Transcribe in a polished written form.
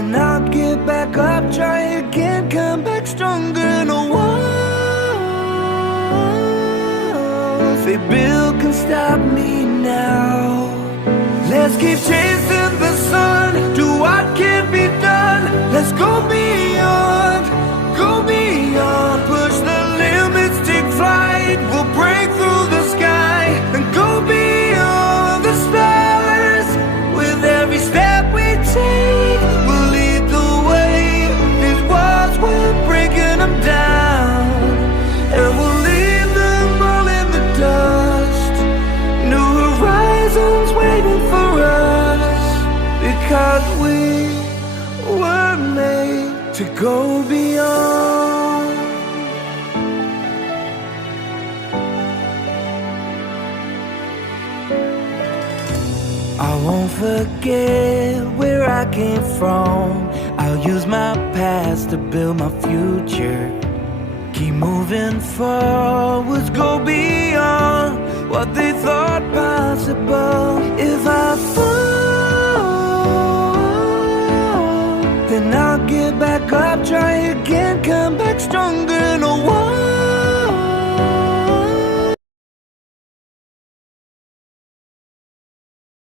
then I'll get back up, try again, come back stronger. No walls they build can stop me now. Let's keep chasing the sun, do what can be done. Let's go beyond, push the limits, take flight. We'll break through the sky and go beyond the stars. With every step we take, we'll lead the way. These walls, we're breaking them down, and we'll leave them all in the dust. New horizons waiting for us, because we were made to go beyond. I won't forget where I came from. I'll use my past to build my future. Keep moving forwards, go beyond what they thought possible. If I fall, then I'll get back up, try again, come back stronger.